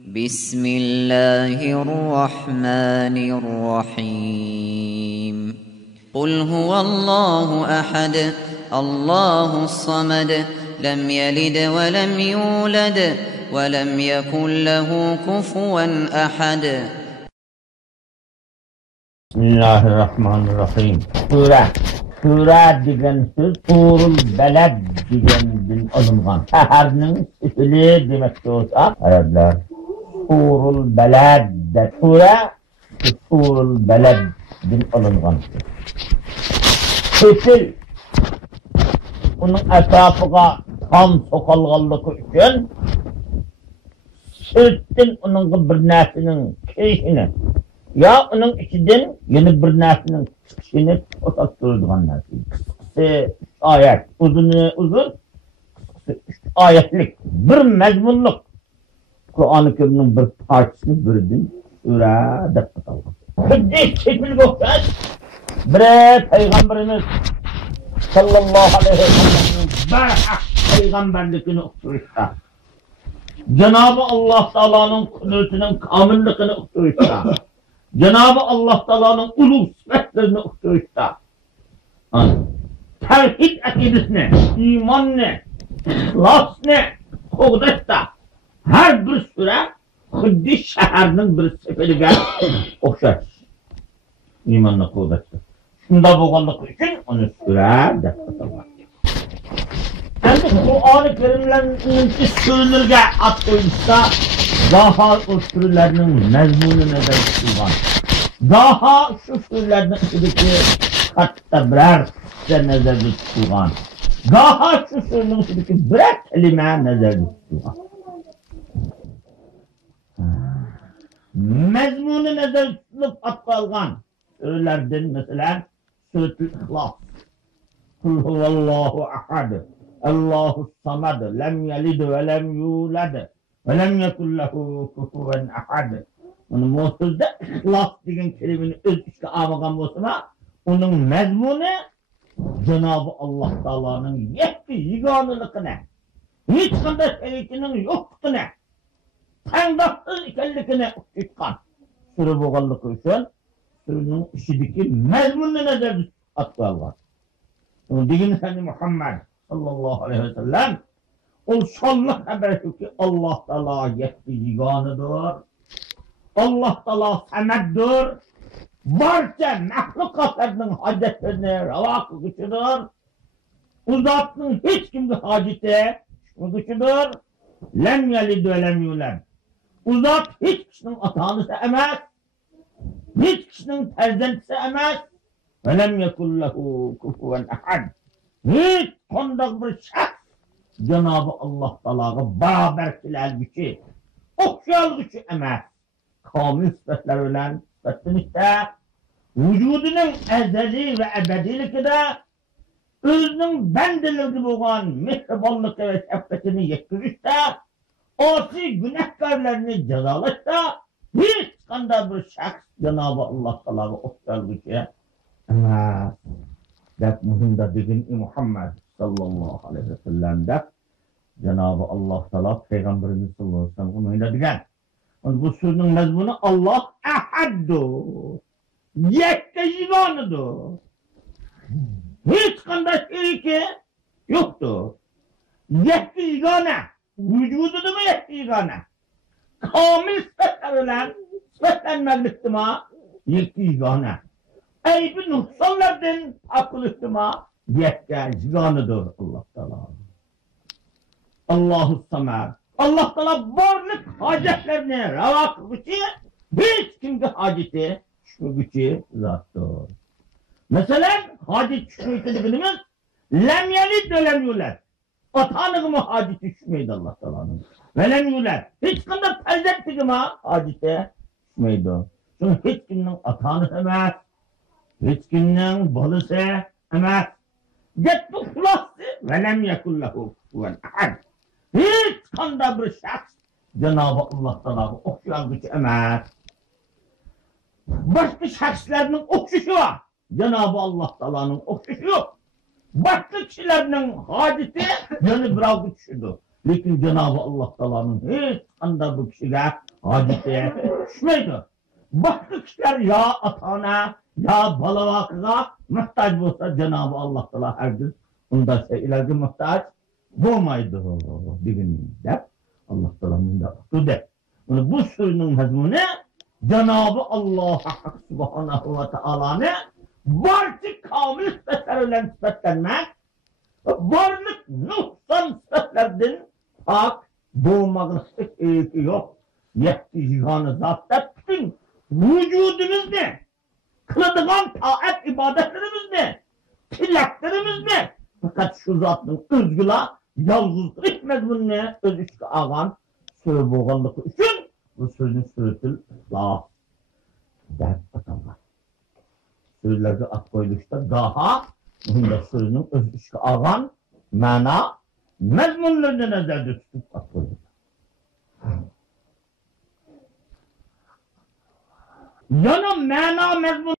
بسم الله الرحمن الرحيم قل هو الله أحد الله الصمد لم يلد ولم يولد ولم يكن له كفوا أحد Bismillahirrahmanirrahim. Sura degan söz Surul Beled degandan alıngan. Şehirning ismi demek olsa Araplar Surul Beled de Surul Beled'den alıngan. Sesil onun etrafıga tam sokalganlığı için sözden onun bir nesinin keyfini ya onun içinden yeni bir nesinin çıkışını otaktırdıgan nesil. Kısıksı ayet, uzun, ayetlik, bir mezmunluk. Kur'an-ı Kerim'in bir parçasını birden sura dep atalım. Hüddi çekil gökten, bir Peygamberimiz sallallahu aleyhi ve sellem'in berhak peygamberlikini okuyuşta. Cenab-ı Allah Teala'nın kudretinin kamillikini okuyuşta. Cenab-ı Allah Teala'nın ulu sıfatlarını okuyuşta. Tevhid akidesini, iman ne, ihlas ne, kudretta. Her bir süre huddi şehirinin bir seferiga okşar. İmanla kudretta. Şunda boğanlık için onu süre deftalar. Endi Kur'an-ı Kerim'lerin sürünürge at koyuşta daha o sürülerinin mezmununu nazar tutulan. Daha şu sürülerinin içindeki katta birer kıssa nazar tutulan. Daha şu sürünün içindeki birer kelime nazar tutulan. Mezmunu nazar tutulup at koyulgan sürülerden mesela Sürü-i İhlas. Kul huvallahu ahad. Allahu samad. Lem yelid ve lem yulad. Ve lem yekun lehu kufuven ahad. Onun muhtuzda ihlas degen kelimenin öz içine almagan bolsa, onun mezmunu Cenab-ı Allah Teala'nın yeganılıkına, hiç qanday şerikinin yokluğuna, tengdaşsız ekenligine tutkan. Sürü boğanlığı üçün sürünün içindeki mezmununu nazar atqalgan. Onu degen Efendi Muhammed sallallahu aleyhi ve sellem o sonluk haber şu ki Allah Teala yeganıdır. Allah Teala semeddir. Barca mahlukatlarının hacetlerini rava kılgıçıdır. O zatın hiç kimde haceti kılgıçıdır. Lem yelid ve lem yulad. O zat hiç kişinin atanısı emez. Hiç kişinin terzentisi emez. Ve lem yekun lehu kufuven ahad. Hiç kondak bir şahs Cenab-ı Allah Teala'ga beraber kilal gücü, okşal gücü emez. Kamil sıfatlar bilen sıfatlanışta, vücudunun ezeli ve ebedilikide, özünün bendiligi boğan mehribanlığı ve şefkatini yetkirişte, asi günahkarlarını cezalaşta, hiç kanda bir şahs Cenab-ı Allah Teala'ga okşal gücü emez. Dep muhimda degen Muhammed sallallahu aleyhi ve sellem dep Cenab-ı Allah Teala Peygamberimiz sallallahu aleyhi ve sellem onu öyle degen. Bu sözün mezmunu Allah ahaddur. Yeganıdır. Hiç qanday şeriki yoktur. Yegane. Vücududu mu yegane? Kamil sıfatlar bilen sıfatlanmaklıktır yegane. Eybi nuksanlardan akıl üstüma yeganıdır Allah Teala. Allahu samad. Allah Teala varlık hacetlerini rava kılgıcı, hiç kimde haceti düşmügücü zattır. Mesela hacet düşmeydiğimiz lem yelid ve lem yulad. Atanığıma hacet düşmeydi Allah Teala'nın. Ve lem yulad. Hiç kimde terzentliğime haceti düşmeydi. Çünkü hiç kimden atanı emez. Hiç kimden balısı emez. Gettu hulası ve lem yekun lehu kufuven ahad. Hiç kanda bir şahs Cenab-ı Allah Teala'ga okşayan gücü emez. Başka şahslarının okşuşu var. Cenab-ı Allah Teala'nın okşuşu yok. Başka kişilerinin haceti yani biraz güçlüdür. Lekin Cenab-ı Allah Teala'nın hiç kanda bir kişiye hadiseye düşmeydi. Başka kişiler ya atana, ya balavakıza muhtaç olsa Cenab-ı Allah Teala herkes bunda şeylerce muhtaç olmaydı. Birinde Allah Teala'nın da de. Bu sürünün mezmunu Cenab-ı Allah Subhanahu ve Teala'nı varlık kamil sıfatlarıyla sıfatlanmak, varlık noksan sıfatlardan pak, doğmağın sıfatı yok. Yetti cihanı zatta bütün vücudumuz ne? Kılıdığın taat ibadetlerimiz ne? Tilaklarımız ne? Fakat şu zatın özgüla yalnızlık mezmununa öz üstü ağan söz boğallığı için bu sözün sözül la dert atamaz. Sözlerde at koydukta daha bunda sözünün öz üstü ağan mana mezmunlarını nezerde tutup at koyduk. Yana mana mezmun